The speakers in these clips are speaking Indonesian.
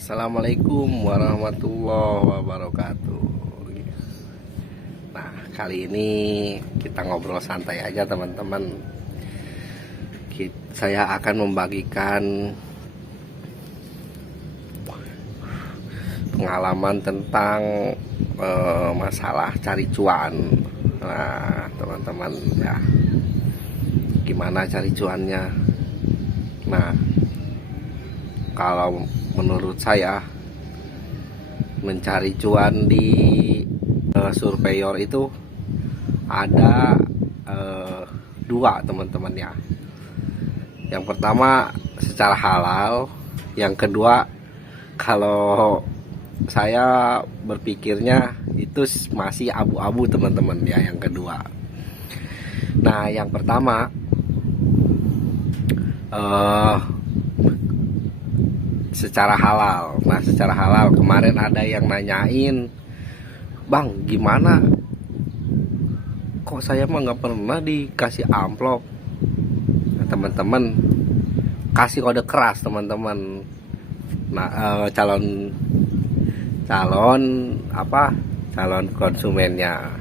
Assalamualaikum warahmatullahi wabarakatuh. Nah, kali ini kita ngobrol santai aja teman-teman. Saya akan membagikan pengalaman tentang masalah cari cuan. Nah, teman-teman ya, gimana cari cuannya? Nah, kalau menurut saya mencari cuan di surveyor itu ada dua teman-teman ya. Yang pertama secara halal, yang kedua kalau saya berpikirnya itu masih abu-abu teman-teman ya, yang kedua. Nah, yang pertama secara halal. Nah, secara halal kemarin ada yang nanyain, "Bang, gimana? Kok saya mah nggak pernah dikasih amplop?" Nah, teman-teman, kasih kode keras teman-teman. Nah, calon konsumennya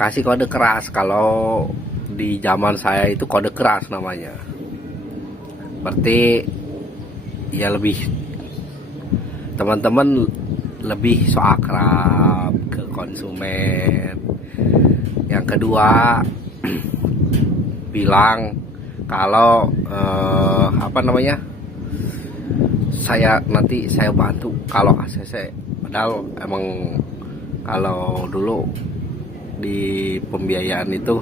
kasih kode keras. Kalau di zaman saya itu kode keras namanya. Berarti ya lebih teman-teman lebih so akrab ke konsumen. Yang kedua bilang kalau saya bantu kalau ACC. Padahal emang kalau dulu di pembiayaan itu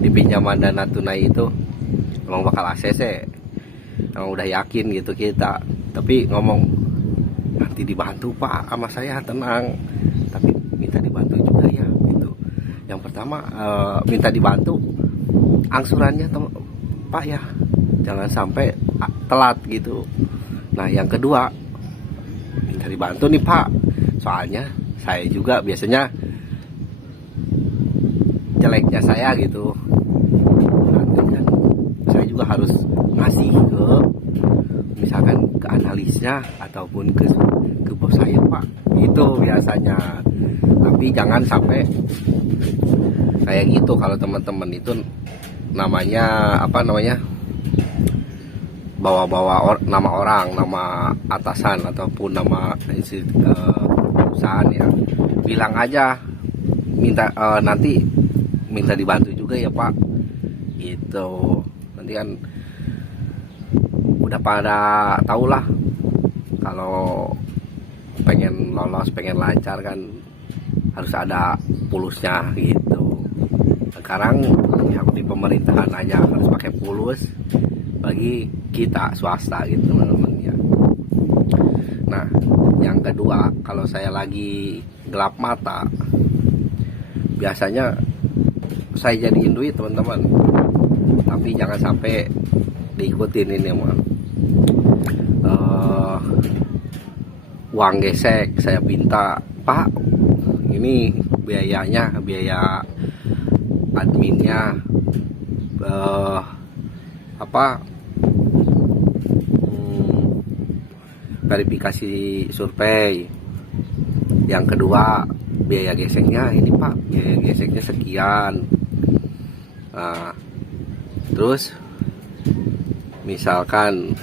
di pinjaman dana tunai itu emang bakal ACC. Yang udah yakin gitu kita, tapi ngomong nanti dibantu Pak sama saya, tenang, tapi minta dibantu juga ya gitu. Yang pertama minta dibantu angsurannya Pak ya, jangan sampai telat gitu. Nah, yang kedua minta dibantu nih Pak, soalnya saya juga biasanya jeleknya saya gitu, nanti kan saya juga harus ngasih ke misalkan ke analisnya ataupun ke bos saya Pak, itu biasanya. Tapi jangan sampai kayak gitu. Kalau teman-teman itu namanya bawa-bawa nama orang, nama atasan ataupun nama perusahaan ya, bilang aja minta nanti minta dibantu juga ya Pak, gitu. Nanti kan udah pada tau lah, kalau pengen lolos, pengen lancar kan harus ada pulusnya gitu. Sekarang yang di pemerintahan aja harus pakai pulus, bagi kita swasta gitu teman-teman ya. Nah, yang kedua, kalau saya lagi gelap mata, biasanya saya jadiin duit teman-teman, tapi jangan sampai diikutin ini mah. Uang gesek saya minta, Pak, ini biayanya, biaya adminnya verifikasi survei. Yang kedua biaya geseknya ini Pak, biaya geseknya sekian. Nah, terus misalkan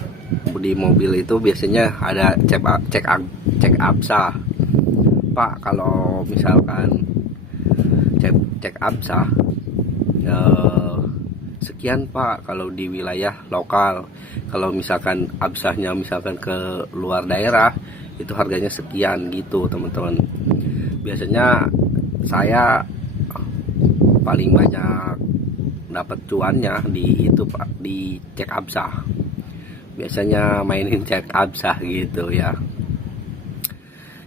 di mobil itu biasanya ada cek absah Pak. Kalau misalkan cek absah sekian Pak kalau di wilayah lokal. Kalau misalkan absahnya misalkan ke luar daerah, itu harganya sekian gitu teman-teman. Biasanya saya paling banyak dapat cuannya di itu Pak, di cek absah. Biasanya mainin cek absah gitu ya,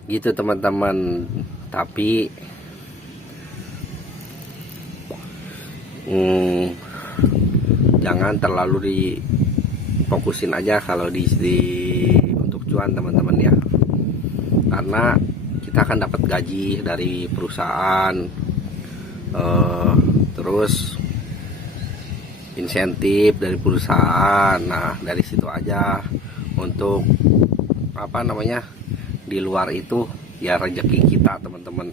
gitu teman-teman. Tapi jangan terlalu difokusin aja kalau di untuk cuan teman-teman ya, karena kita akan dapat gaji dari perusahaan, terus insentif dari perusahaan. Nah, dari situ aja untuk apa namanya, di luar itu ya rezeki kita teman-teman.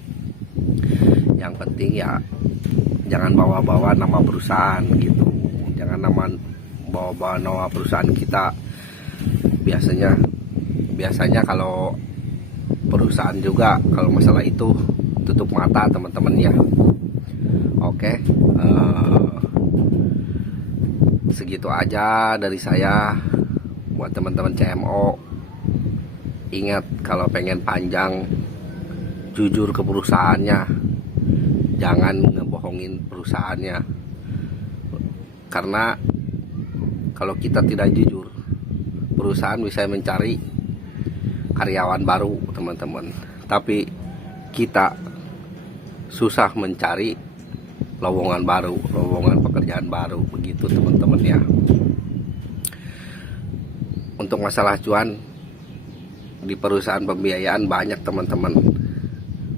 Yang penting ya jangan bawa-bawa nama perusahaan gitu, jangan bawa-bawa nama perusahaan kita. Biasanya kalau perusahaan juga kalau masalah itu tutup mata teman-teman ya. Oke, segitu aja dari saya buat teman-teman CMO. Ingat, kalau pengen panjang, jujur ke perusahaannya, jangan ngebohongin perusahaannya. Karena kalau kita tidak jujur, perusahaan bisa mencari karyawan baru teman-teman, tapi kita susah mencari lowongan baru, lowongan pekerjaan baru, begitu teman-teman ya. Untuk masalah cuan di perusahaan pembiayaan banyak teman-teman,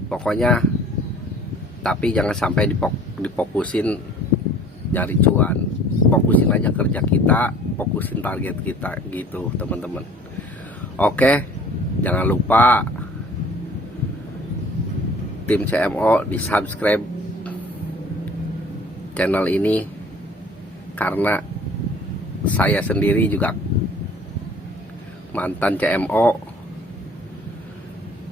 pokoknya, tapi jangan sampai difokusin nyari cuan. Fokusin aja kerja kita, fokusin target kita gitu teman-teman. Oke, jangan lupa tim CMO di subscribe channel ini, karena saya sendiri juga mantan CMO.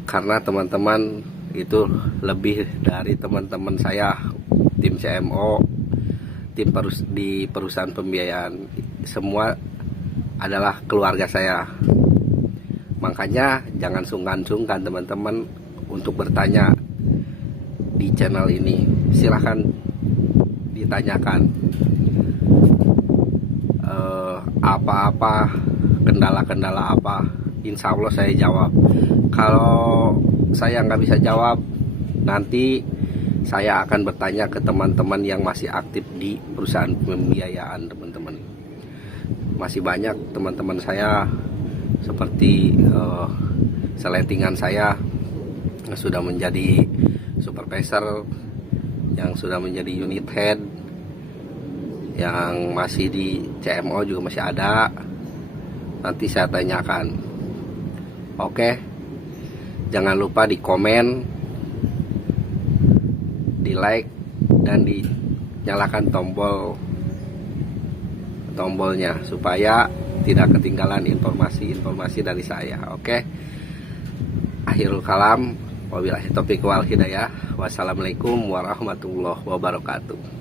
Karena teman-teman itu lebih dari teman-teman saya, tim CMO, di perusahaan pembiayaan, semua adalah keluarga saya. Makanya jangan sungkan-sungkan teman-teman untuk bertanya di channel ini. Silahkan ditanyakan apa-apa, kendala-kendala apa, insya Allah saya jawab. Kalau saya nggak bisa jawab, nanti saya akan bertanya ke teman-teman yang masih aktif di perusahaan pembiayaan teman-teman. Masih banyak teman-teman saya seperti selettingan saya yang sudah menjadi supervisor, yang sudah menjadi unit head, yang masih di CMO juga masih ada. Nanti saya tanyakan. Oke, jangan lupa di komen, di like, dan dinyalakan tombolnya supaya tidak ketinggalan informasi dari saya. Oke, akhirul kalam, wabillahi taufiq wal hidayah. Wassalamualaikum warahmatullahi wabarakatuh.